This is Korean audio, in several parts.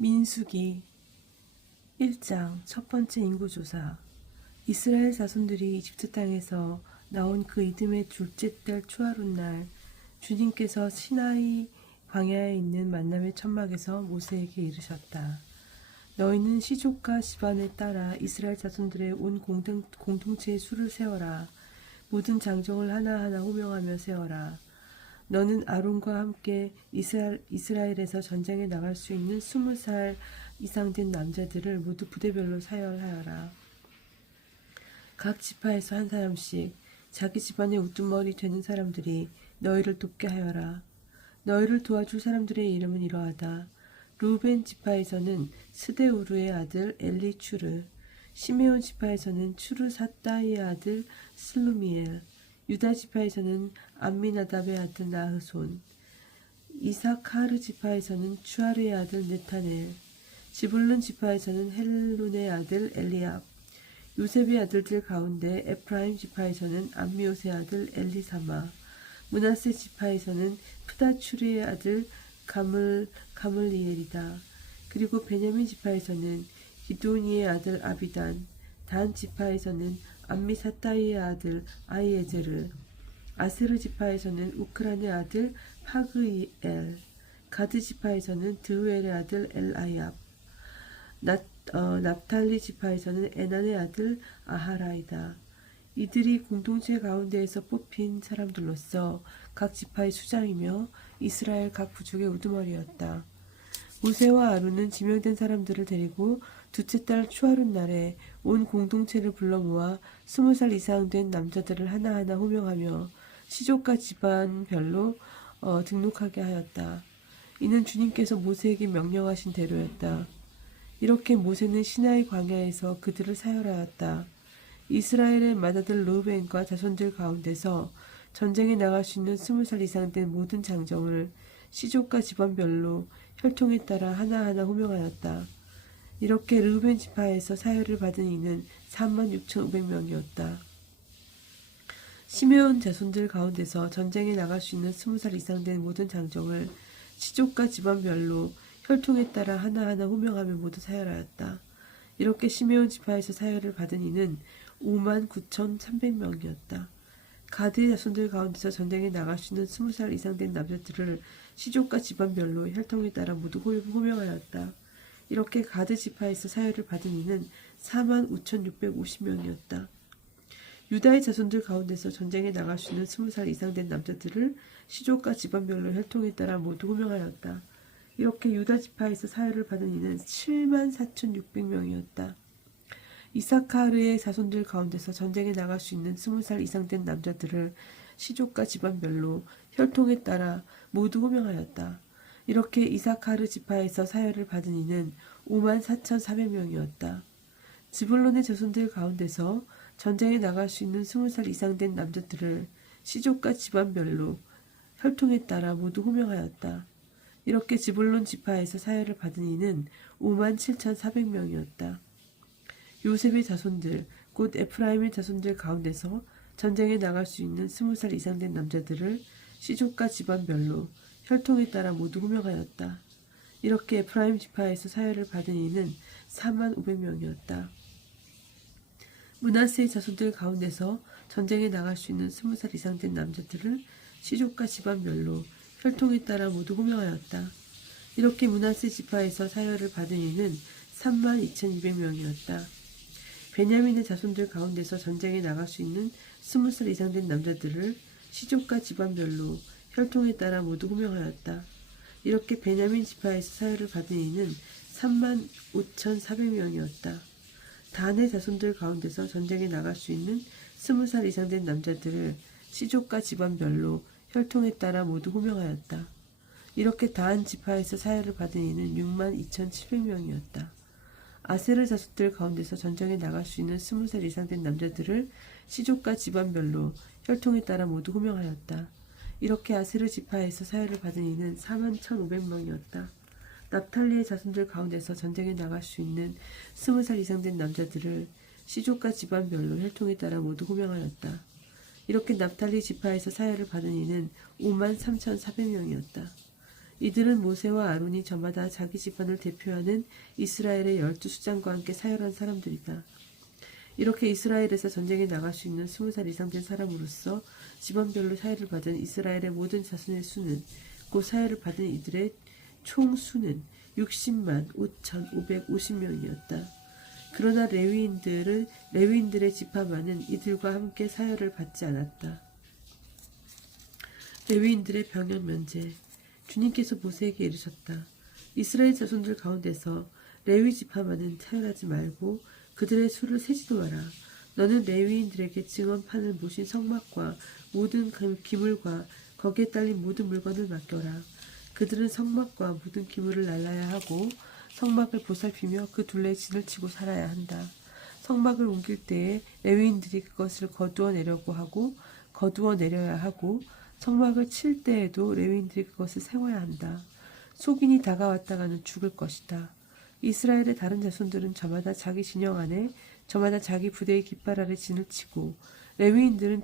민수기 1장 첫 번째 인구조사. 이스라엘 자손들이 이집트 땅에서 나온 그 이듬해 둘째 달 초하룻날 주님께서 시나이 광야에 있는 만남의 천막에서 모세에게 이르셨다. 너희는 시족과 집안에 따라 이스라엘 자손들의 온 공동체의 수를 세어라. 모든 장정을 하나하나 호명하며 세어라. 너는 아론과 함께 이스라엘에서 전쟁에 나갈 수 있는 20살 이상 된 남자들을 모두 부대별로 사열하여라. 각 지파에서 한 사람씩 자기 집안의 우두머리 되는 사람들이 너희를 돕게 하여라. 너희를 도와줄 사람들의 이름은 이러하다. 루벤 지파에서는 스데우르의 아들 엘리추르, 시메온 지파에서는 추르사따이의 아들 슬루미엘, 유다 지파에서는 암미나답의 아들 나흐손, 이사카르 지파에서는 추아르의 아들 느타넬, 지불룬 지파에서는 헬론의 아들 엘리압, 요셉의 아들들 가운데 에프라임 지파에서는 암미옷의 아들 엘리사마, 므낫세 지파에서는 프다추르의 아들 가물리엘이다. 그리고 베냐민 지파에서는 기드오니의 아들 아비단, 단 지파에서는 암미사따이의 아들 아이에제르, 아세르 지파에서는 우크란의 아들 파그이엘, 가드 지파에서는 드우엘의 아들 엘아이압, 납탈리 지파에서는 에난의 아들 아하라이다. 이들이 공동체 가운데에서 뽑힌 사람들로서 각 지파의 수장이며 이스라엘 각 부족의 우두머리였다. 모세와 아론은 지명된 사람들을 데리고 둘째 달 초하룻날에 온 공동체를 불러 모아 20살 이상 된 남자들을 하나하나 호명하며 시족과 집안별로 등록하게 하였다. 이는 주님께서 모세에게 명령하신 대로였다. 이렇게 모세는 시나이 광야에서 그들을 사열하였다. 이스라엘의 맏아들 르우벤과 자손들 가운데서 전쟁에 나갈 수 있는 20살 이상 된 모든 장정을 시족과 집안별로 혈통에 따라 하나하나 호명하였다. 이렇게 르우벤 지파에서 사열을 받은 이는 46,500명이었다. 시메온 자손들 가운데서 전쟁에 나갈 수 있는 20살 이상 된 모든 장정을 시족과 집안별로 혈통에 따라 하나하나 호명하며 모두 사열하였다. 이렇게 시메온 지파에서 사열을 받은 이는 59,300명이었다. 가드의 자손들 가운데서 전쟁에 나갈 수 있는 20살 이상 된 남자들을 시족과 집안별로 혈통에 따라 모두 호명하였다. 이렇게 가드 지파에서 사열을 받은 이는 45,650명이었다. 유다의 자손들 가운데서 전쟁에 나갈 수 있는 20살 이상 된 남자들을 시족과 집안별로 혈통에 따라 모두 호명하였다. 이렇게 유다 지파에서 사열을 받은 이는 74,600명이었다. 이사카르의 자손들 가운데서 전쟁에 나갈 수 있는 20살 이상 된 남자들을 시족과 집안별로 혈통에 따라 모두 호명하였다. 이렇게 이사카르 지파에서 사열을 받은 이는 54,400명이었다. 지불론의 자손들 가운데서 전쟁에 나갈 수 있는 20살 이상 된 남자들을 시족과 집안별로 혈통에 따라 모두 호명하였다. 이렇게 지불론 지파에서 사열을 받은 이는 57,400명이었다. 요셉의 자손들, 곧 에프라임의 자손들 가운데서 전쟁에 나갈 수 있는 20살 이상 된 남자들을 시족과 집안별로 혈통에 따라 모두 호명하였다. 이렇게 에프라임 지파에서 사열을 받은 이는 45,000명이었다. 므낫세의 자손들 가운데서 전쟁에 나갈 수 있는 20살 이상 된 남자들을 시족과 집안별로 혈통에 따라 모두 호명하였다. 이렇게 므낫세 지파에서 사열을 받은 이는 32,200명이었다. 베냐민의 자손들 가운데서 전쟁에 나갈 수 있는 20살 이상 된 남자들을 시족과 집안별로 혈통에 따라 모두 호명하였다. 이렇게 베냐민 지파에서 사열을 받은 이는 35,400명이었다. 단의 자손들 가운데서 전쟁에 나갈 수 있는 20살 이상 된 남자들을 시족과 집안별로 혈통에 따라 모두 호명하였다. 이렇게 단 지파에서 사열을 받은 이는 62,700명이었다. 아세르 자손들 가운데서 전쟁에 나갈 수 있는 20살 이상 된 남자들을 시족과 집안별로 혈통에 따라 모두 호명하였다. 이렇게 아세르 지파에서 사열을 받은 이는 41,500명이었다. 납탈리의 자손들 가운데서 전쟁에 나갈 수 있는 20살 이상 된 남자들을 시족과 집안별로 혈통에 따라 모두 호명하였다. 이렇게 납탈리 지파에서 사열을 받은 이는 53,400명이었다. 이들은 모세와 아론이 저마다 자기 집안을 대표하는 이스라엘의 12수장과 함께 사열한 사람들이다. 이렇게 이스라엘에서 전쟁에 나갈 수 있는 20살 이상 된 사람으로서 집안별로 사열을 받은 이스라엘의 모든 자손의 수는 곧 사열을 받은 이들의 총 수는 60만 5,550명이었다. 그러나 레위인들의 지파만은 이들과 함께 사열을 받지 않았다. 레위인들의 병역 면제. 주님께서 모세에게 이르셨다. 이스라엘 자손들 가운데서 레위 지파만은 사열하지 말고 그들의 수를 세지도 마라. 너는 레위인들에게 증언판을 모신 성막과 모든 기물과 거기에 딸린 모든 물건을 맡겨라. 그들은 성막과 모든 기물을 날라야 하고 성막을 보살피며 그 둘레에 진을 치고 살아야 한다. 성막을 옮길 때에 레위인들이 그것을 거두어 내려야 하고 성막을 칠 때에도 레위인들이 그것을 세워야 한다. 속인이 다가왔다가는 죽을 것이다. 이스라엘의 다른 자손들은 저마다 자기 진영 안에 저마다 자기 부대의 깃발 아래 진을 치고 레위인들은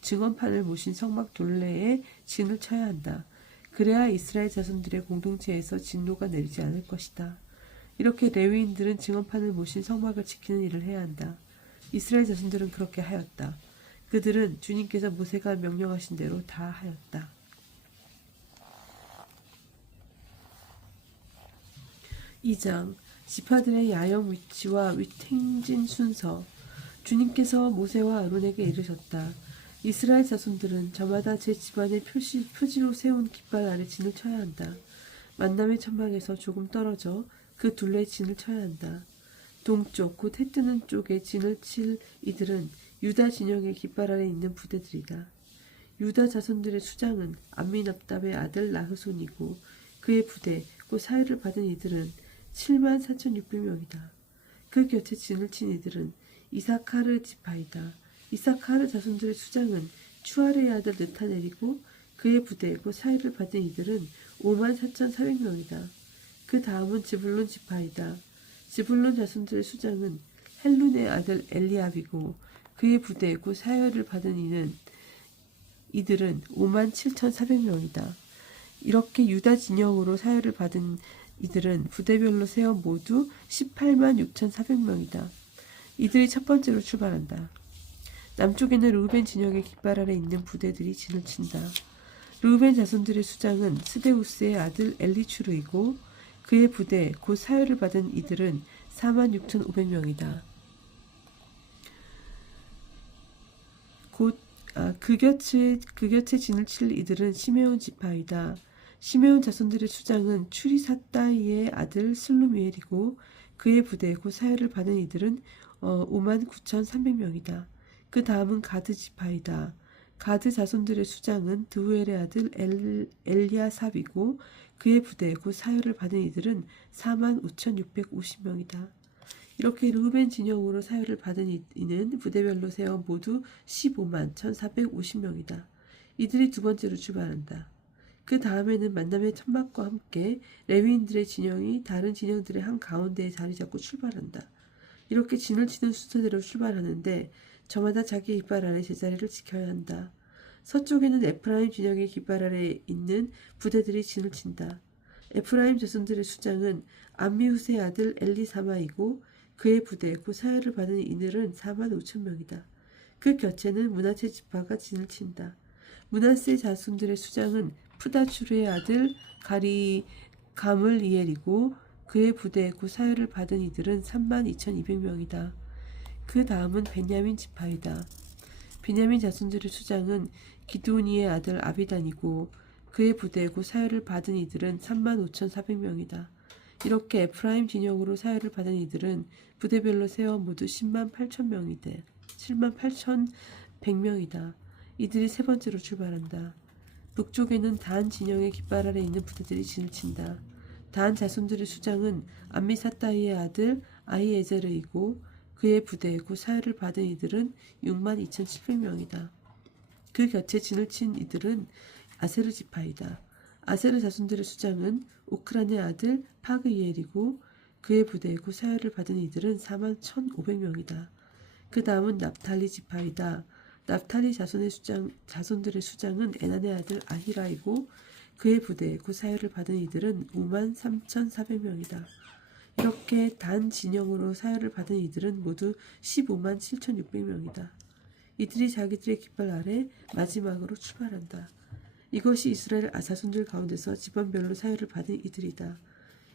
증언판을 모신 성막 둘레에 진을 쳐야 한다. 그래야 이스라엘 자손들의 공동체에서 진노가 내리지 않을 것이다. 이렇게 레위인들은 증언판을 모신 성막을 지키는 일을 해야 한다. 이스라엘 자손들은 그렇게 하였다. 그들은 주님께서 모세가 명령하신 대로 다 하였다. 2장 지파들의 야영 위치와 행진 순서. 주님께서 모세와 아론에게 이르셨다. 이스라엘 자손들은 저마다 제 집안의 표지로 세운 깃발 아래 진을 쳐야 한다. 만남의 천막에서 조금 떨어져 그 둘레에 진을 쳐야 한다. 동쪽 곧 해 뜨는 쪽에 진을 칠 이들은 유다 진영의 깃발 아래 있는 부대들이다. 유다 자손들의 수장은 암미납답의 아들 나흐손이고 그의 부대 곧 사회를 받은 이들은 74,600명이다. 그 곁에 진을 친 이들은 이사카르 지파이다. 이사카르 자손들의 수장은 추아르의 아들 느타넬이고 그의 부대 곧 사회를 받은 이들은 54,400명이다. 그 다음은 지불론 지파이다. 지불론 자손들의 수장은 헬룬의 아들 엘리압이고 그의 부대 곧 사회를 받은 이들은 57,400명이다. 이렇게 유다 진영으로 사회를 받은 이들은 부대별로 세어 모두 186,400명이다. 이들이 첫 번째로 출발한다. 남쪽에는 르우벤 진영의 깃발 아래 있는 부대들이 진을 친다. 르우벤 자손들의 수장은 스데우스의 아들 엘리추르이고 그의 부대 곧 사회를 받은 이들은 46,500명이다. 그 곁에 진을 칠 이들은 시메온 지파이다. 시메온 자손들의 수장은 추리사따이의 아들 슬루미엘이고 그의 부대 곧 사회를 받은 이들은 59,300명이다. 그 다음은 가드 지파이다. 가드 자손들의 수장은 드우엘의 아들 엘리아삽이고 그의 부대 곧 사회를 받은 이들은 45,650명이다. 이렇게 르우벤 진영으로 사회를 받은 이는 부대별로 세어 모두 15만 1,450명이다. 이들이 두 번째로 출발한다. 그 다음에는 만남의 천막과 함께 레위인들의 진영이 다른 진영들의 한 가운데에 자리 잡고 출발한다. 이렇게 진을 치는 순서대로 출발하는데 저마다 자기 깃발 아래 제자리를 지켜야 한다. 서쪽에는 에프라임 진영의 깃발 아래 있는 부대들이 진을 친다. 에프라임 자손들의 수장은 암미후스의 아들 엘리사마이고 그의 부대 곧 사회를 받은 이들은 45,000명이다. 그 곁에는 므낫세 지파가 진을 친다. 므낫세 자손들의 수장은 푸다추르의 아들 가물리엘이고 그의 부대 곧 사회를 받은 이들은 32,200명이다. 그 다음은 베냐민 지파이다. 베냐민 자손들의 수장은 기드오니의 아들 아비단이고 그의 부대 곧 사회를 받은 이들은 35,400명이다. 이렇게 에프라임 진영으로 사회를 받은 이들은 부대별로 세워 모두 108,100명이다. 이들이 세 번째로 출발한다. 북쪽에는 단 진영의 깃발 아래 있는 부대들이 진을 친다. 단 자손들의 수장은 암미사따이의 아들 아히에제르이고 그의 부대 곧 사회를 받은 이들은 62,700명이다. 그 곁에 진을 친 이들은 아세르 지파이다. 아세르 자손들의 수장은 오크란의 아들 파그이엘이고 그의 부대 곧 사회를 받은 이들은 41,500명이다. 그 다음은 납탈리 지파이다. 납탈리 자손들의 수장은 에난의 아들 아히라이고 그의 부대 곧 사열을 받은 이들은 53,400명이다. 이렇게 단 진영으로 사열을 받은 이들은 모두 157,600명이다. 이들이 자기들의 깃발 아래 마지막으로 출발한다. 이것이 이스라엘 자손들 가운데서 집안별로 사열을 받은 이들이다.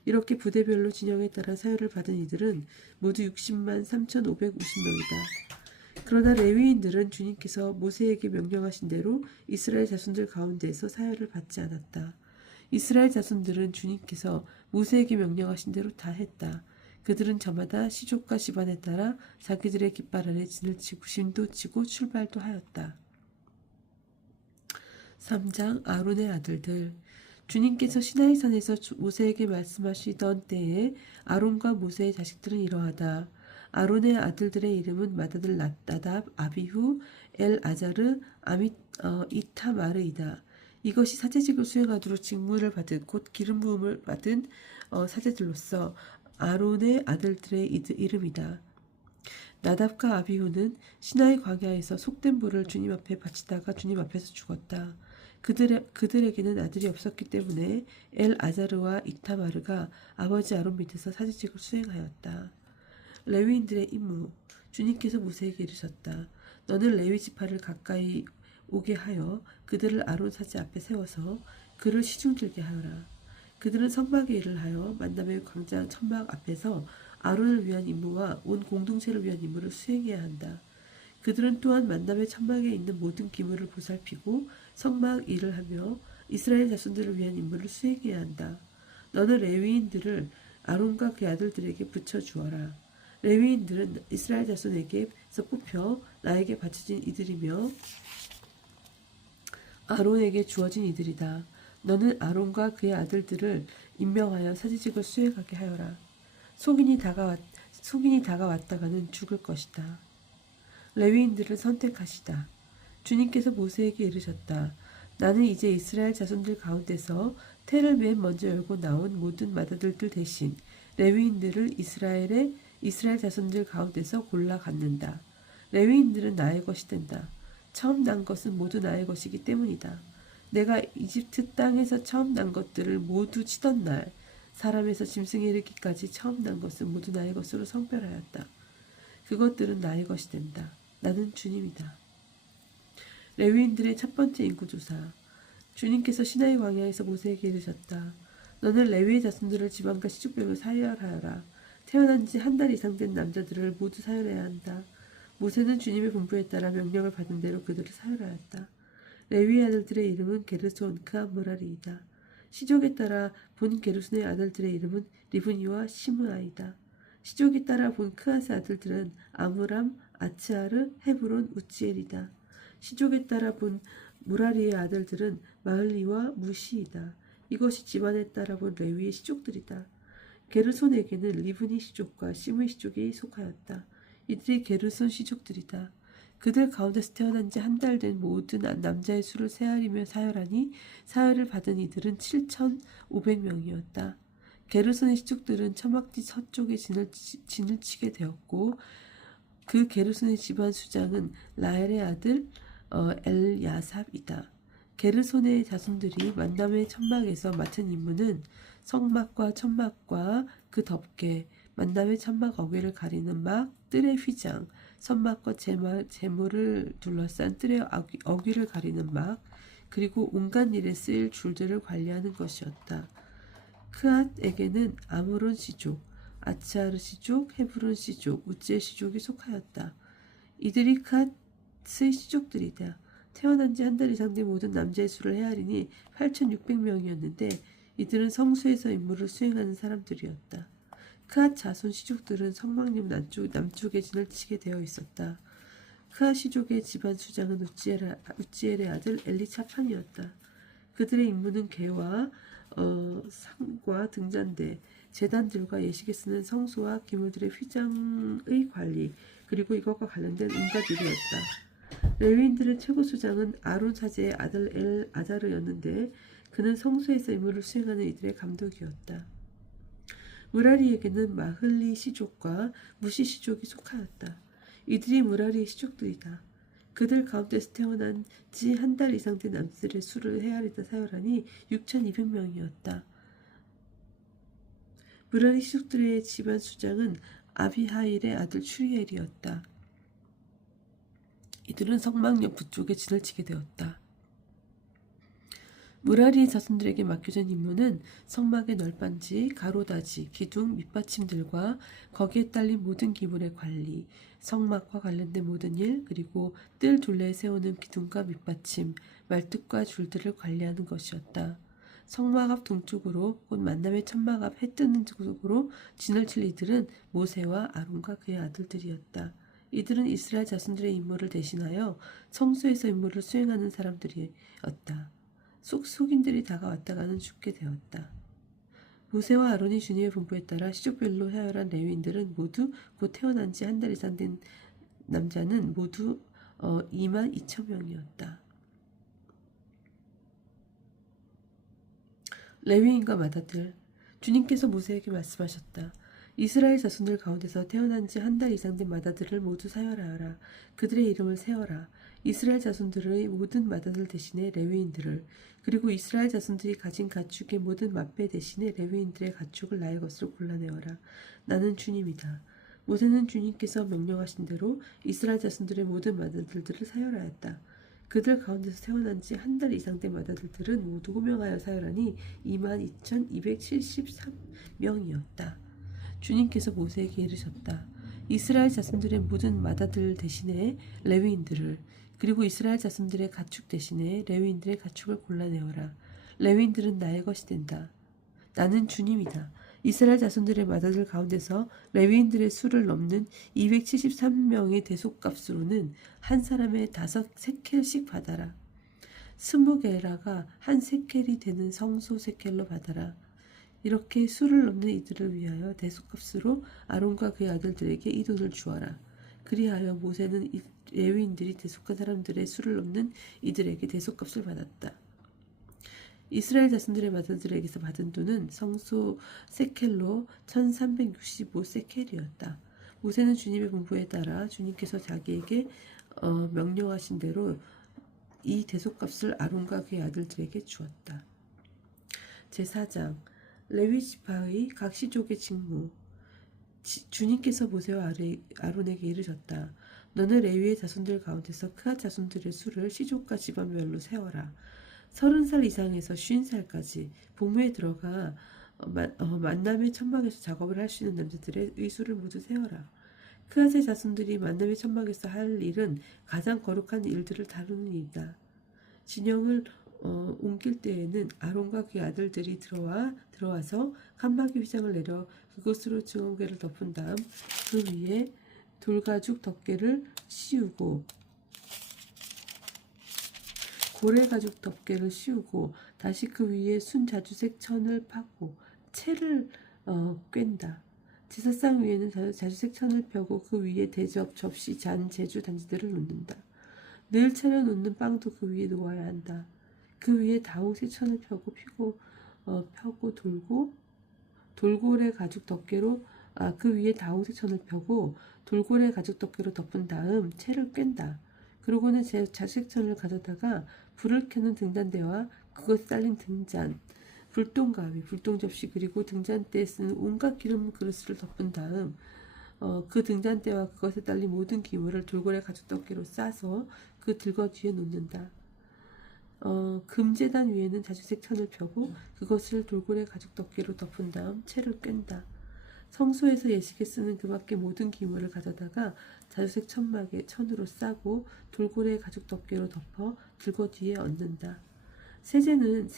이렇게 부대별로 진영에 따라 사열을 받은 이들은 모두 60만 3,550명이다. 그러나 레위인들은 주님께서 모세에게 명령하신 대로 이스라엘 자손들 가운데에서 사열을 받지 않았다. 이스라엘 자손들은 주님께서 모세에게 명령하신 대로 다 했다. 그들은 저마다 시족과 집안에 따라 자기들의 깃발 아래 진을 치고 진도 치고 출발도 하였다. 3장 아론의 아들들. 주님께서 시나이산에서 모세에게 말씀하시던 때에 아론과 모세의 자식들은 이러하다. 아론의 아들들의 이름은 맏아들 나답, 아비후, 엘아자르, 이타마르이다. 이것이 사제직을 수행하도록 직무를 받은 곧 기름 부음을 받은 사제들로서 아론의 아들들의 이름이다. 나답과 아비후는 시나이 광야에서 속된 불을 주님 앞에 바치다가 주님 앞에서 죽었다. 그들에게는 아들이 없었기 때문에 엘아자르와 이타마르가 아버지 아론 밑에서 사제직을 수행하였다. 레위인들의 임무. 주님께서 모세에게 이르셨다. 너는 레위 지파를 가까이 오게 하여 그들을 아론 사제 앞에 세워서 그를 시중 들게 하여라. 그들은 성막의 일을 하여 만남의 광장 천막 앞에서 아론을 위한 임무와 온 공동체를 위한 임무를 수행해야 한다. 그들은 또한 만남의 천막에 있는 모든 기물을 보살피고 성막 일을 하며 이스라엘 자손들을 위한 임무를 수행해야 한다. 너는 레위인들을 아론과 그의 아들들에게 붙여주어라. 레위인들은 이스라엘 자손에게서 뽑혀 나에게 바쳐진 이들이며 아론에게 주어진 이들이다. 너는 아론과 그의 아들들을 임명하여 사제직을 수행하게 하여라. 속인이 다가왔다가는 죽을 것이다. 레위인들을 선택하시다. 주님께서 모세에게 이르셨다. 나는 이제 이스라엘 자손들 가운데서 태를 맨 먼저 열고 나온 모든 맏아들들 대신 레위인들을 이스라엘 자손들 가운데서 골라 갖는다. 레위인들은 나의 것이 된다. 처음 난 것은 모두 나의 것이기 때문이다. 내가 이집트 땅에서 처음 난 것들을 모두 치던 날, 사람에서 짐승에 이르기까지 처음 난 것은 모두 나의 것으로 성별하였다. 그것들은 나의 것이 된다. 나는 주님이다. 레위인들의 첫 번째 인구조사. 주님께서 시나이 광야에서 모세에게 이르셨다. 너는 레위의 자손들을 지방과 시족별로 사열하여라. 태어난 지 한 달 이상 된 남자들을 모두 사열해야 한다. 모세는 주님의 분부에 따라 명령을 받은 대로 그들을 사열하였다. 레위의 아들들의 이름은 게르손, 그앗, 므라리이다. 시족에 따라 본 게르손의 아들들의 이름은 리브니와 시므아이다. 시족에 따라 본 크앗의 아들들은 아므람, 아츠아르, 헤브론, 우지엘이다. 시족에 따라 본 무라리의 아들들은 마흘리와 무시이다. 이것이 집안에 따라 본 레위의 시족들이다. 게르손에게는 리브니 시족과 시므 시족이 속하였다. 이들이 게르손 시족들이다. 그들 가운데서 태어난 지 한 달 된 모든 남자의 수를 세하리며 사열하니 사열을 받은 이들은 7,500명이었다. 게르손의 시족들은 처막지 서쪽에 진을 치게 되었고 그 게르손의 집안 수장은 라헬의 아들 엘야삽이다. 게르손의 자손들이 만남의 천막에서 맡은 임무는 성막과 천막과 그 덮개, 만남의 천막 어귀를 가리는 막, 뜰의 휘장, 선막과 재물을 둘러싼 뜰의 어귀를 가리는 막, 그리고 온갖 일에 쓰일 줄들을 관리하는 것이었다. 크앗에게는 아므론 시족, 아츠아르 시족, 헤브론 시족, 우제 시족이 속하였다. 이들이 크앗의 시족들이다. 태어난 지 한 달 이상 된 모든 남자의 수를 헤아리니 8,600명이었는데 이들은 성수에서 임무를 수행하는 사람들이었다. 크앗 자손 시족들은 성막림 남쪽에 진을 치게 되어 있었다. 크앗 시족의 집안 수장은 우지엘의 아들 엘리차판이었다. 그들의 임무는 개와 상과 등잔대, 제단들과 예식에 쓰는 성소와 기물들의 휘장의 관리, 그리고 이것과 관련된 온갖 일이었다. 레위인들의 최고 수장은 아론 사제의 아들 엘아자르였는데 그는 성소에서 임무를 수행하는 이들의 감독이었다. 무라리에게는 마흘리 시족과 무시 시족이 속하였다. 이들이 무라리의 시족들이다. 그들 가운데서 태어난 지 한 달 이상 된 남자들의 수를 헤아리다 사열하니 6,200명이었다. 무라리 시족들의 집안 수장은 아비하일의 아들 추리엘이었다. 이들은 성막역 북쪽에 진을 치게 되었다. 무라리의 자손들에게 맡겨진 임무는 성막의 널빤지, 가로다지, 기둥, 밑받침들과 거기에 딸린 모든 기물의 관리, 성막과 관련된 모든 일, 그리고 뜰 둘레에 세우는 기둥과 밑받침, 말뚝과 줄들을 관리하는 것이었다. 성막 앞 동쪽으로 곧 만남의 천막 앞 해 뜨는 쪽으로 진을 칠 이들은 모세와 아론과 그의 아들들이었다. 이들은 이스라엘 자손들의 임무를 대신하여 성소에서 임무를 수행하는 사람들이었다. 속인들이 다가왔다가는 죽게 되었다. 모세와 아론이 주님의 분부에 따라 시족별로 헤아열한 레위인들은 모두 곧 태어난 지 한 달 이상 된 남자는 모두 22,000명이었다. 레위인과 맏아들 주님께서 모세에게 말씀하셨다. 이스라엘 자손들 가운데서 태어난 지 한 달 이상 된 맏아들을 모두 사열하여라. 그들의 이름을 세어라. 이스라엘 자손들의 모든 맏아들 대신에 레위인들을, 그리고 이스라엘 자손들이 가진 가축의 모든 맏배 대신에 레위인들의 가축을 나의 것으로 골라내어라. 나는 주님이다. 모세는 주님께서 명령하신 대로 이스라엘 자손들의 모든 맏아들들을 사열하였다. 그들 가운데서 태어난 지 한 달 이상 된 맏아들들은 모두 호명하여 사열하니 22,273명이었다. 주님께서 모세에게 이르셨다. 이스라엘 자손들의 모든 맏아들 대신에 레위인들을, 그리고 이스라엘 자손들의 가축 대신에 레위인들의 가축을 골라내어라. 레위인들은 나의 것이 된다. 나는 주님이다. 이스라엘 자손들의 맏아들 가운데서 레위인들의 수를 넘는 273명의 대속값으로는 한 사람의 5세켈씩 받아라. 20게라가 한 세켈이 되는 성소 세켈로 받아라. 이렇게 수를 넘는 이들을 위하여 대속값으로 아론과 그의 아들들에게 이 돈을 주어라. 그리하여 모세는 레위인들이 대속한 사람들의 수를 넘는 이들에게 대속값을 받았다. 이스라엘 자손들의 맏아들에게서 받은 돈은 성소 세켈로 1365세켈이었다. 모세는 주님의 분부에 따라 주님께서 자기에게 명령하신 대로 이 대속값을 아론과 그의 아들들에게 주었다. 제4장 레위 지파의 각 시족의 직무. 주님께서 모세와 아론에게 이르셨다. 너는 레위의 자손들 가운데서 크앗 자손들의 수를 시족과 집안별로 세워라. 30살 이상에서 50살까지 복무에 들어가 만남의 천막에서 작업을 할 수 있는 남자들의 의수를 모두 세워라. 크앗의 자손들이 만남의 천막에서 할 일은 가장 거룩한 일들을 다루는 일이다. 진영을 옮길 때에는 아론과 그의 아들들이 들어와서 칸막이 휘장을 내려 그곳으로 증언궤를 덮은 다음 그 위에 돌가죽 덮개를 씌우고 고래가죽 덮개를 씌우고 다시 그 위에 순자주색 천을 파고 채를 꿰다. 제사상 위에는 자주색 천을 펴고 그 위에 대접, 접시, 잔, 제주 단지들을 놓는다. 늘 차려놓는 빵도 그 위에 놓아야 한다. 그 위에 다홍색 천을 펴고 돌고래 가죽 덮개로 그 위에 다홍색 천을 펴고 돌고래 가죽 덮개로 덮은 다음 채를 꿰다. 그러고는 자식천을 가져다가 불을 켜는 등잔대와 그것에 딸린 등잔, 불똥가위, 불똥접시 그리고 등잔대에 쓰는 온갖 기름 그릇을 덮은 다음 그 등잔대와 그것에 딸린 모든 기물을 돌고래 가죽 덮개로 싸서 그 들거 뒤에 놓는다. 금제단 위에는 자주색 천을 펴고 그것을 돌고래 가죽 덮개로 덮은 다음 채를 꿰다. 성소에서 예식에 쓰는 그 밖의 모든 기물을 가져다가 자주색 천막에 천으로 싸고 돌고래 가죽 덮개로 덮어 들거 뒤에 얹는다. 제단은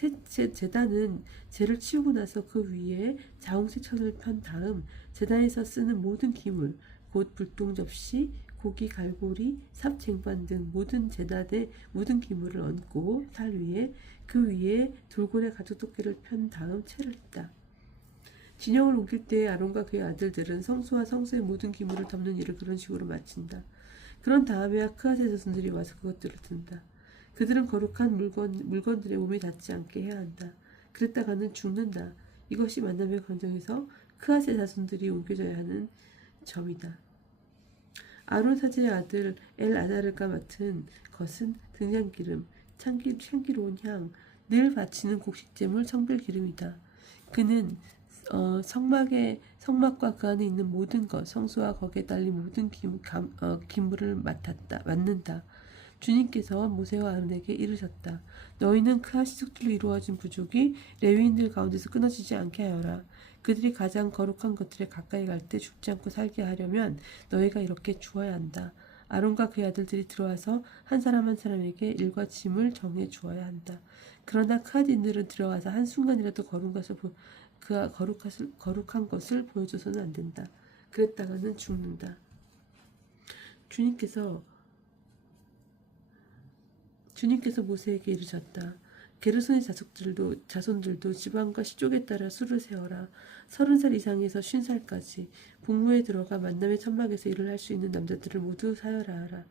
재를 치우고 나서 그 위에 자홍색 천을 편 다음 제단에서 쓰는 모든 기물, 곧 불똥 접시, 고기 갈고리, 삽쟁반 등 모든 제단의 모든 기물을 얹고 살 위에 그 위에 돌고래 가죽 덮개를 편 다음 채를 했다. 진영을 옮길 때 아론과 그의 아들들은 성소와 성소의 모든 기물을 덮는 일을 그런 식으로 마친다. 그런 다음에야 크앗의 자손들이 와서 그것들을 든다. 그들은 거룩한 물건들의 몸에 닿지 않게 해야 한다. 그랬다가는 죽는다. 이것이 만남의 광장에서 크앗의 자손들이 옮겨져야 하는 점이다. 아론 사제의 아들 엘아자르가 맡은 것은 등잔기름, 향기로운 향, 늘 바치는 곡식제물 청별기름이다. 그는 성막과 그 안에 있는 모든 것, 성소와 거기에 딸린 모든 기물을 맡는다. 주님께서 모세와 아론에게 이르셨다. 너희는 그하 시족들로 이루어진 부족이 레위인들 가운데서 끊어지지 않게 하여라. 그들이 가장 거룩한 것들에 가까이 갈 때 죽지 않고 살게 하려면 너희가 이렇게 주어야 한다. 아론과 그의 아들들이 들어와서 한 사람 한 사람에게 일과 짐을 정해 주어야 한다. 그러나 크앗인들은 들어와서 한순간이라도 거룩한 것을 보여줘서는 안 된다. 그랬다가는 죽는다. 주님께서 모세에게 이르셨다. 게르손의 자손들도 지방과 시족에 따라 수를 세어라. 30살 이상에서 50살까지 북무에 들어가 만남의 천막에서 일을 할 수 있는 남자들을 모두 사열하라.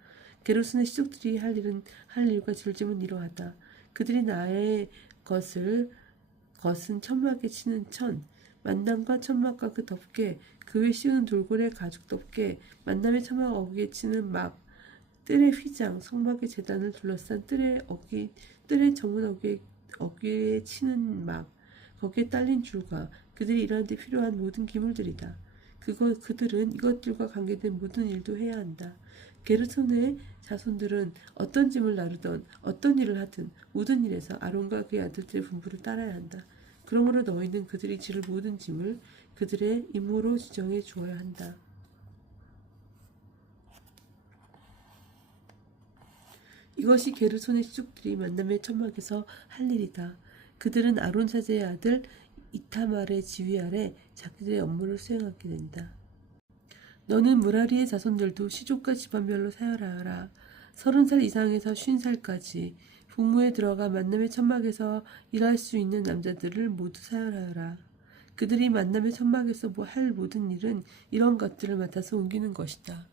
게르손의 시족들이 할 일과 질짐은 이러하다. 그들이 나의 것은 천막에 치는 천, 만남과 천막과 그 덮개, 그 위에 씌우는 돌고래 가죽 덮개, 만남의 천막 어귀에 치는 막, 뜰의 휘장, 성막의 제단을 둘러싼 뜰의 정문 어귀에 치는 막, 거기에 딸린 줄과 그들이 일하는 데 필요한 모든 기물들이다. 그들은 이것들과 관계된 모든 일도 해야 한다. 게르손의 자손들은 어떤 짐을 나르던 어떤 일을 하든 모든 일에서 아론과 그의 아들들의 분부를 따라야 한다. 그러므로 너희는 그들이 지를 모든 짐을 그들의 임무로 지정해 주어야 한다. 이것이 게르손의 시족들이 만남의 천막에서 할 일이다. 그들은 아론 사제의 아들 이타말의 지휘 아래 자기들의 업무를 수행하게 된다. 너는 무라리의 자손들도 시족과 집안별로 사열하여라. 30살 이상에서 50살까지 북무에 들어가 만남의 천막에서 일할 수 있는 남자들을 모두 사열하여라. 그들이 만남의 천막에서 할 모든 일은 이런 것들을 맡아서 옮기는 것이다.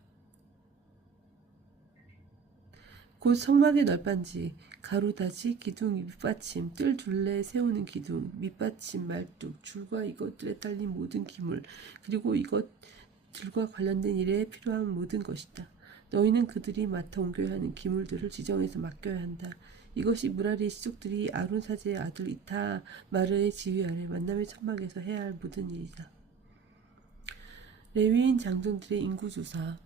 곧 성막의 널빤지, 가루다지, 기둥, 밑받침, 뜰 둘레에 세우는 기둥, 밑받침, 말뚝, 줄과 이것들에 딸린 모든 기물, 그리고 이것들과 관련된 일에 필요한 모든 것이다. 너희는 그들이 맡아 옮겨야 하는 기물들을 지정해서 맡겨야 한다. 이것이 무라리의 시족들이 아론 사제의 아들 이타마르의 지휘 아래 만남의 천막에서 해야 할 모든 일이다. 레위인 장정들의 인구조사.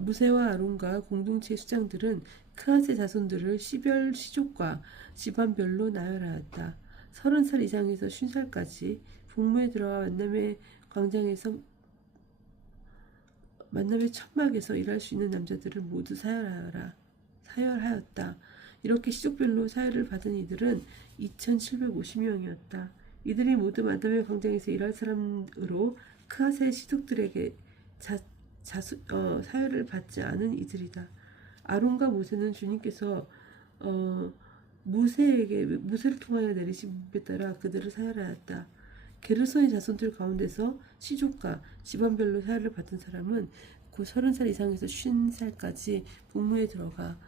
무세와 아론과 공동체의 수장들은 크앗의 자손들을 시별 시족과 집안별로 나열하였다. 30살 이상에서 50살까지 북무에 들어와 만남의 천막에서 일할 수 있는 남자들을 모두 사열하였다. 이렇게 시족별로 사열을 받은 이들은 2,750명이었다. 이들이 모두 만남의 광장에서 일할 사람으로 크앗의 시족들에게 사열을 받지 않은 이들이다. 아론과 모세는 주님께서 모세를 통하여 내리신 분에 따라 그들을 사열하였다. 게르손의 자손들 가운데서 시족과 집안별로 사열을 받은 사람은 곧 30살 이상에서 50살까지 북무에 들어가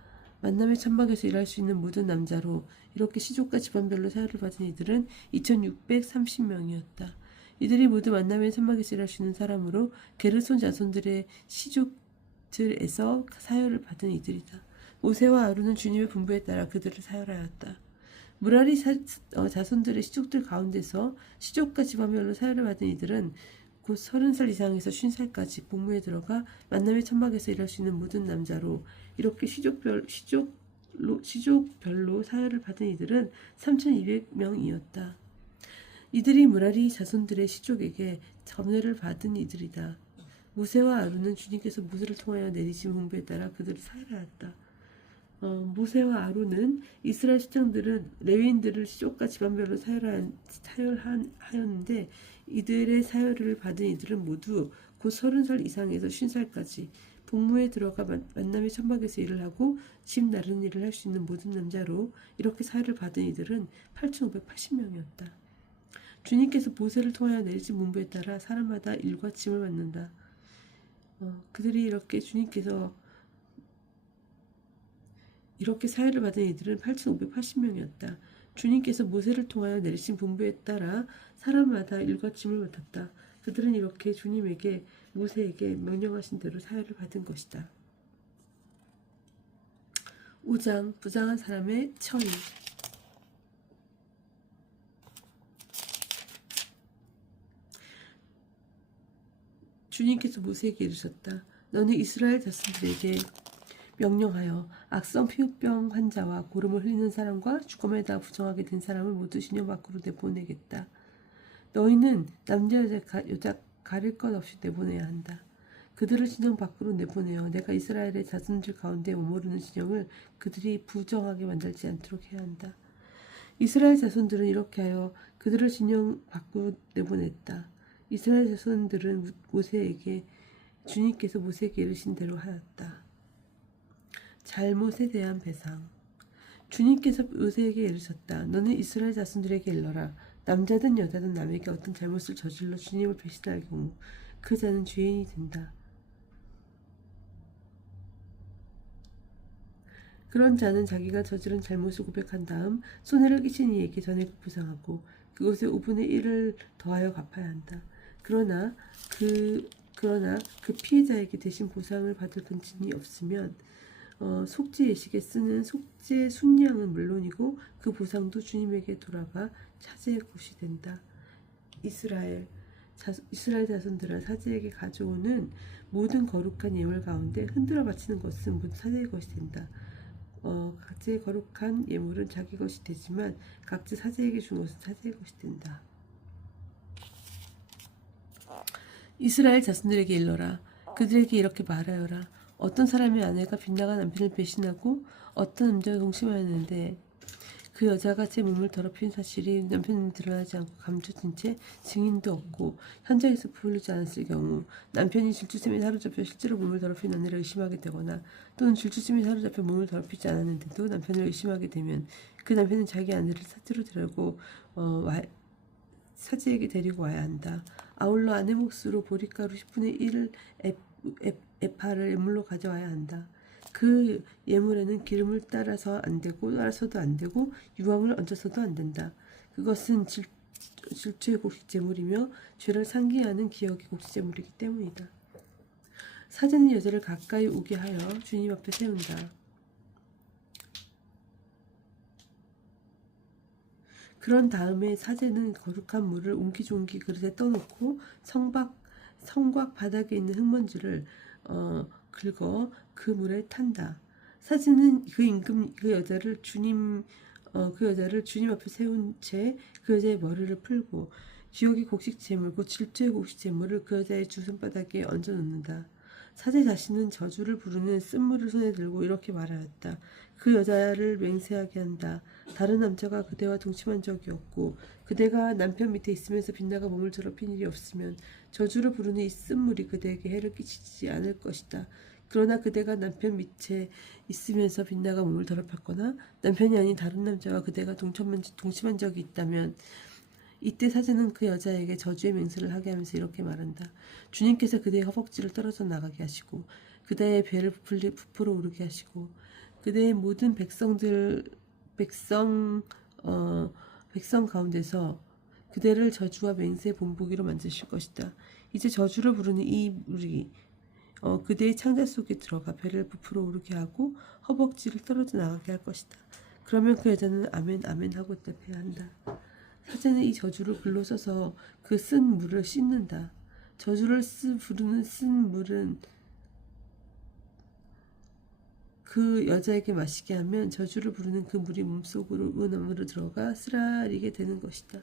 만남의 천막에서 일할 수 있는 모든 남자로 이렇게 시족과 집안별로 사열을 받은 이들은 2,630명이었다. 이들이 모두 만남의 천막에서 일할 수 있는 사람으로 게르손 자손들의 시족들에서 사열을 받은 이들이다. 모세와 아론은 주님의 분부에 따라 그들을 사열하였다. 무라리 자손들의 시족들 가운데서 시족과 집안별로 사열을 받은 이들은 곧 30살 이상에서 50살까지 복무에 들어가 만남의 천막에서 일할 수 있는 모든 남자로 이렇게 시족별로 사열을 받은 이들은 3,200명이었다. 이들이 무라리 자손들의 시족에게 전례를 받은 이들이다. 모세와 아론은 주님께서 모세를 통하여 내리신 분부에 따라 그들을 사열하였다. 모세와 아론은 이스라엘 시장들은 레위인들을 시족과 집안별로 사열하였는데 이들의 사열을 받은 이들은 모두 곧 30살 이상에서 50살까지 복무에 들어가 만남의 천막에서 일을 하고 집 나르는 일을 할 수 있는 모든 남자로 이렇게 사열을 받은 이들은 8,580명이었다. 주님께서 모세를 통하여 내리신 문부에 따라 사람마다 일과 짐을 맡는다. 그들이 주님께서 이렇게 사회를 받은 이들은 8,580명이었다. 주님께서 모세를 통하여 내리신 분부에 따라 사람마다 일과 짐을 맡았다. 그들은 이렇게 주님에게 모세에게 명령하신 대로 사회를 받은 것이다. 5장 부장한 사람의 처리. 주님께서 모세에게 이르셨다. 너는 이스라엘 자손들에게 명령하여 악성 피부병 환자와 고름을 흘리는 사람과 죽음에다 부정하게 된 사람을 모두 시녀 밖으로 내보내겠다. 너희는 남자 여자 가릴 것 없이 내보내야 한다. 그들을 진영 밖으로 내보내어 내가 이스라엘의 자손들 가운데 머무르는 진영을 그들이 부정하게 만들지 않도록 해야 한다. 이스라엘 자손들은 이렇게 하여 그들을 진영 밖으로 내보냈다. 이스라엘 자손들은 모세에게 주님께서 모세에게 이르신 대로 하였다. 잘못에 대한 배상. 주님께서 모세에게 이르셨다. 너는 이스라엘 자손들에게 일러라. 남자든 여자든 남에게 어떤 잘못을 저질러 주님을 배신할 경우 그 자는 죄인이 된다. 그런 자는 자기가 저지른 잘못을 고백한 다음 손해를 끼친 이에게 전액을 보상하고 그것의 5분의 1을 더하여 갚아야 한다. 그러나 그 피해자에게 대신 보상을 받을 근친이 없으면 속죄 예식에 쓰는 속죄 순양은 물론이고 그 보상도 주님에게 돌아가 차제의 곳이 된다. 이스라엘 자손들은 사제에게 가져오는 모든 거룩한 예물 가운데 흔들어 바치는 것은 모두 사제의 것이 된다. 각자의 거룩한 예물은 자기 것이 되지만 각자 사제에게 준 것은 사제의 것이 된다. 이스라엘 자손들에게 일러라. 그들에게 이렇게 말하여라. 어떤 사람의 아내가 빗나간 남편을 배신하고 어떤 남자가 동침하였는데 그 여자가 제 몸을 더럽힌 사실이 남편은 드러나지 않고 감춰진 채 증인도 없고 현장에서 부르지 않았을 경우 남편이 질투심에 사로잡혀 실제로 몸을 더럽힌 아내를 의심하게 되거나 또는 질투심에 사로잡혀 몸을 더럽히지 않았는데도 남편을 의심하게 되면 그 남편은 자기 아내를 사제로 데리고 사제에게 데리고 와야 한다. 아울러 아내 몫으로 보리가루 10분의 1을 에파를 예물로 가져와야 한다. 그 예물에는 기름을 따라서도 안 되고 유황을 얹어서도 안 된다. 그것은 질투의 곡식제물이며 죄를 상기하는 기억의 곡식제물이기 때문이다. 사제는 여자를 가까이 오게 하여 주님 앞에 세운다. 그런 다음에 사제는 거룩한 물을 옹기종기 그릇에 떠놓고 성곽 바닥에 있는 흙먼지를 긁어 그 물에 탄다. 사제는 그 여자를 주님 앞에 세운 채 그 여자의 머리를 풀고 지옥의 곡식 제물 곧 질투의 곡식 제물을 그 여자의 두 손바닥에 얹어 놓는다. 사제 자신은 저주를 부르는 쓴물을 손에 들고 이렇게 말하였다. 그 여자를 맹세하게 한다. 다른 남자가 그대와 동침한 적이 없고 그대가 남편 밑에 있으면서 빗나가 몸을 더럽힌 일이 없으면 저주를 부르는 이 쓴물이 그대에게 해를 끼치지 않을 것이다. 그러나 그대가 남편 밑에 있으면서 빗나가 몸을 더럽혔거나 남편이 아닌 다른 남자와 그대가 동침한 적이 있다면 이때 사제는 그 여자에게 저주의 맹세를 하게 하면서 이렇게 말한다. 주님께서 그대의 허벅지를 떨어져 나가게 하시고 그대의 배를 부풀어 오르게 하시고 그대의 모든 백성 가운데서 그대를 저주와 맹세의 본보기로 만드실 것이다. 이제 저주를 부르는 이 물이 그대의 창자 속에 들어가 배를 부풀어 오르게 하고 허벅지를 떨어져 나가게 할 것이다. 그러면 그 여자는 아멘 아멘 하고 대답해야 한다. 사제는 이 저주를 글로 써서 그 쓴 물을 씻는다. 저주를 부르는 쓴 물은 그 여자에게 마시게 하면 저주를 부르는 그 물이 몸속으로 은암으로 들어가 쓰라리게 되는 것이다.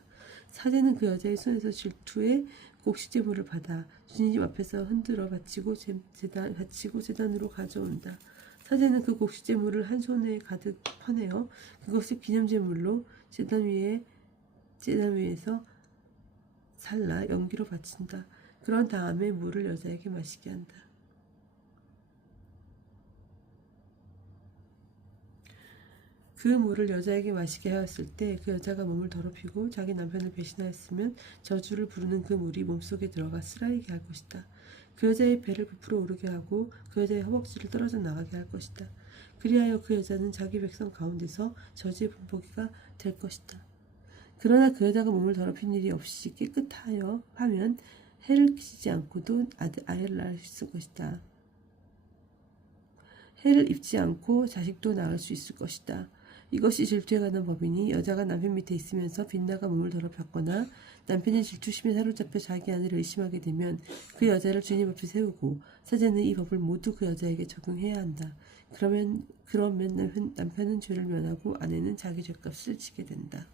사제는 그 여자의 손에서 질투의 곡식제물을 받아 주님 앞에서 흔들어 바치고 제단으로 가져온다. 사제는 그 곡식제물을 한 손에 가득 퍼내어 그것을 기념제물로 제단 위에서 살라 연기로 바친다. 그런 다음에 물을 여자에게 마시게 한다. 그 물을 여자에게 마시게 하였을 때 그 여자가 몸을 더럽히고 자기 남편을 배신하였으면 저주를 부르는 그 물이 몸속에 들어가 쓰라리게 할 것이다. 그 여자의 배를 부풀어 오르게 하고 그 여자의 허벅지를 떨어져 나가게 할 것이다. 그리하여 그 여자는 자기 백성 가운데서 저주의 분포기가 될 것이다. 그러나 그 여자가 몸을 더럽힌 일이 없이 깨끗하여 하면 해를 끼치지 않고도 아이를 낳을 수 있을 것이다. 해를 입지 않고 자식도 낳을 수 있을 것이다. 이것이 질투에 관한 법이니 여자가 남편 밑에 있으면서 빗나가 몸을 더럽혔거나 남편이 질투심에 사로잡혀 자기 아내를 의심하게 되면 그 여자를 주님 앞에 세우고 사제는 이 법을 모두 그 여자에게 적용해야 한다. 그러면 남편은 죄를 면하고 아내는 자기 죄값을 지게 된다.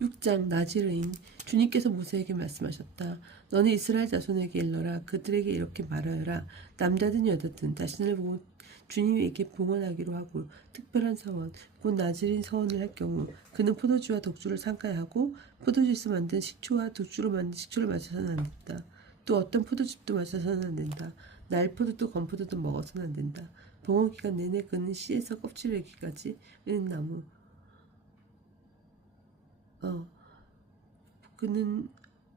6장 나지르인 주님께서 모세에게 말씀하셨다. 너는 이스라엘 자손에게 일러라. 그들에게 이렇게 말하여라. 남자든 여자든 자신을 보고 주님에게 봉헌하기로 하고 특별한 서원 곧 나지린 서원을 할 경우 그는 포도주와 독주를 삼가야 하고 포도주에서 만든 식초와 독주로 만든 식초를 마셔서는 안 된다. 또 어떤 포도즙도 마셔서는 안 된다. 날포도도 건포도도 먹어서는 안 된다. 봉헌 기간 내내 그는 씨에서 껍질 내기까지 은 나무 그는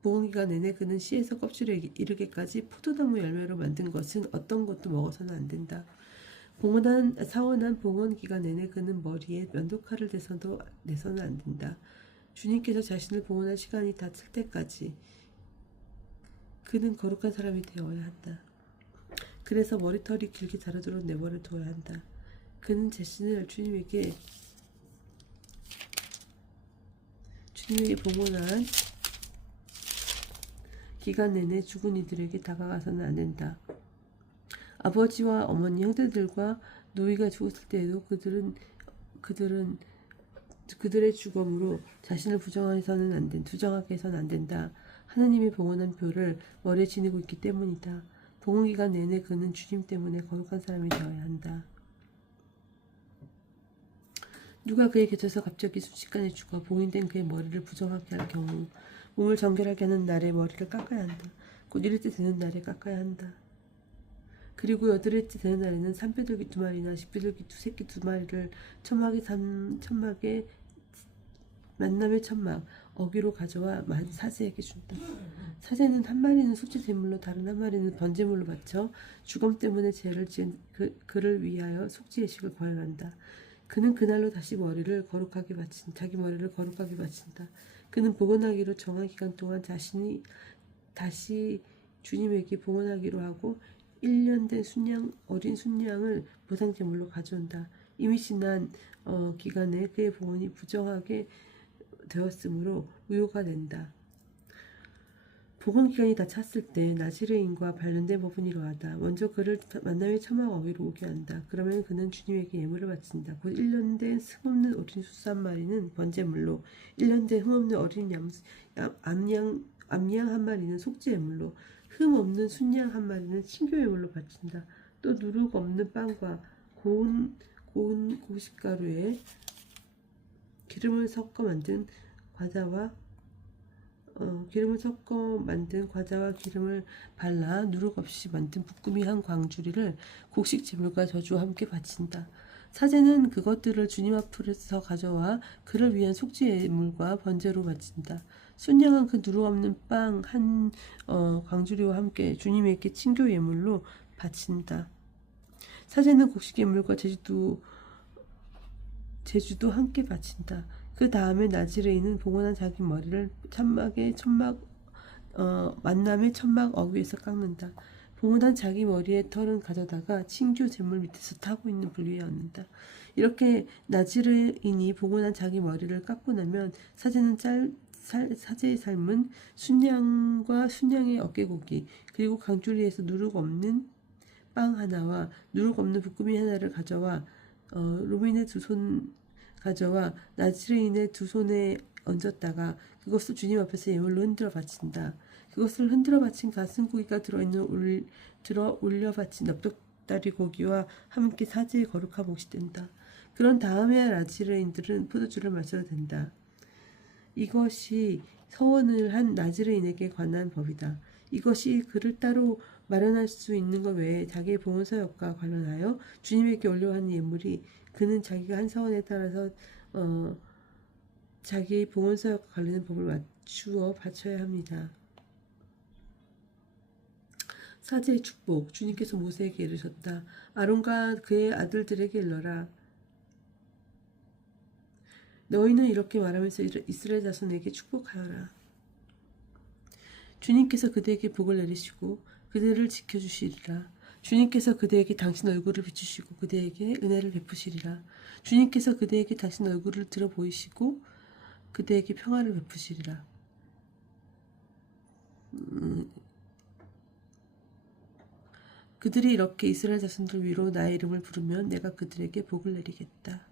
봉헌기간 내내 그는 씨에서 껍질에 이르게까지 포도나무 열매로 만든 것은 어떤 것도 먹어서는 안 된다. 사원한 봉헌기간 내내 그는 머리에 면도칼을 내서는 안 된다. 주님께서 자신을 봉헌할 시간이 다 찰 때까지 그는 거룩한 사람이 되어야 한다. 그래서 머리털이 길게 자라도록 내버려 둬야 한다. 그는 자신을 주님에게 봉헌한 기간 내내 죽은 이들에게 다가가서는 안 된다. 아버지와 어머니, 형제들과 노이가 죽었을 때에도 그들의 죽음으로 자신을 부정하게 해서는 안 된다. 하나님의 봉헌한 표를 머리에 지니고 있기 때문이다. 봉헌 기간 내내 그는 주님 때문에 거룩한 사람이 되어야 한다. 누가 그의 곁에서 갑자기 순식간에 죽어 봉인된 그의 머리를 부정하게 할 경우 몸을 정결하게 하는 날에 머리를 깎아야 한다. 곧 1일째 되는 날에 깎아야 한다. 그리고 8일째 되는 날에는 산비둘기 2마리나 집비둘기 새끼 2마리를 천막에 만남의 천막 어귀로 가져와 사제에게 준다. 사제는 한 마리는 속죄 제물로 다른 한 마리는 번제물로 바쳐 죽음 때문에 죄를 지은 그를 위하여 속죄 예식을 거행한다. 그는 그날로 자기 머리를 거룩하게 바친다. 그는 봉헌하기로 정한 기간 동안 자신이 다시 주님에게 봉헌하기로 하고 1년 된 어린 순양을 보상제물로 가져온다. 이미 지난 기간에 그의 봉헌이 부정하게 되었으므로 무효가 된다. 봉헌 기간이 다 찼을 때 나지르인과 관련된 법은 이러하다. 먼저 그를 만남의 천막 어귀로 오게 한다. 그러면 그는 주님에게 예물을 바친다. 곧 1년 된 흠없는 어린 수수 한 마리는 번제물로 1년 된 흠없는 어린 암양 한 마리는 속죄 예물로 흠없는 순양 한 마리는 친교 예물로 바친다. 또 누룩 없는 빵과 고운 고춧가루에 기름을 섞어 만든 과자와 기름을 발라 누룩 없이 만든 붓구미 한 광주리를 곡식 제물과 저주와 함께 바친다. 사제는 그것들을 주님 앞에서 가져와 그를 위한 속죄 예물과 번제로 바친다. 순양은 그 누룩 없는 빵 한 광주리와 함께 주님에게 친교 예물로 바친다. 사제는 곡식 예물과 제주도 함께 바친다. 그 다음에 나지르인은 봉헌한 자기 머리를 만남의 천막 어귀에서 깎는다. 봉헌한 자기 머리의 털은 가져다가 친교 제물 밑에서 타고 있는 불 위에 얹는다. 이렇게 나지르인이 봉헌한 자기 머리를 깎고 나면 사제의 삶은 순양과 순양의 어깨고기 그리고 강줄리에서 누룩 없는 빵 하나와 누룩 없는 붓구미 하나를 가져와 루빈의 두 손 가져와 나지르인의 두 손에 얹었다가 그것을 주님 앞에서 예물로 흔들어 바친다. 그것을 흔들어 바친 가슴고기가 들어 올려 바친 납작다리 고기와 함께 사제의 거룩한 몫이 된다. 그런 다음에야 나지르인들은 포도주를 마셔도 된다. 이것이 서원을 한 나지르인에게 관한 법이다. 이것이 그를 따로 마련할 수 있는 것 외에 자기의 봉헌 사역과 관련하여 주님에게 올려하는 예물이 그는 자기가 한 서원에 따라서 자기의 봉헌 사역과 관련된 법을 맞추어 바쳐야 합니다. 사제의 축복. 주님께서 모세에게 이르셨다. 아론과 그의 아들들에게 일러라. 너희는 이렇게 말하면서 이스라엘 자손에게 축복하여라. 주님께서 그대에게 복을 내리시고 그대를 지켜주시리라. 주님께서 그대에게 당신 얼굴을 비추시고 그대에게 은혜를 베푸시리라. 주님께서 그대에게 당신 얼굴을 들어 보이시고 그대에게 평화를 베푸시리라. 그들이 이렇게 이스라엘 자손들 위로 나의 이름을 부르면 내가 그들에게 복을 내리겠다.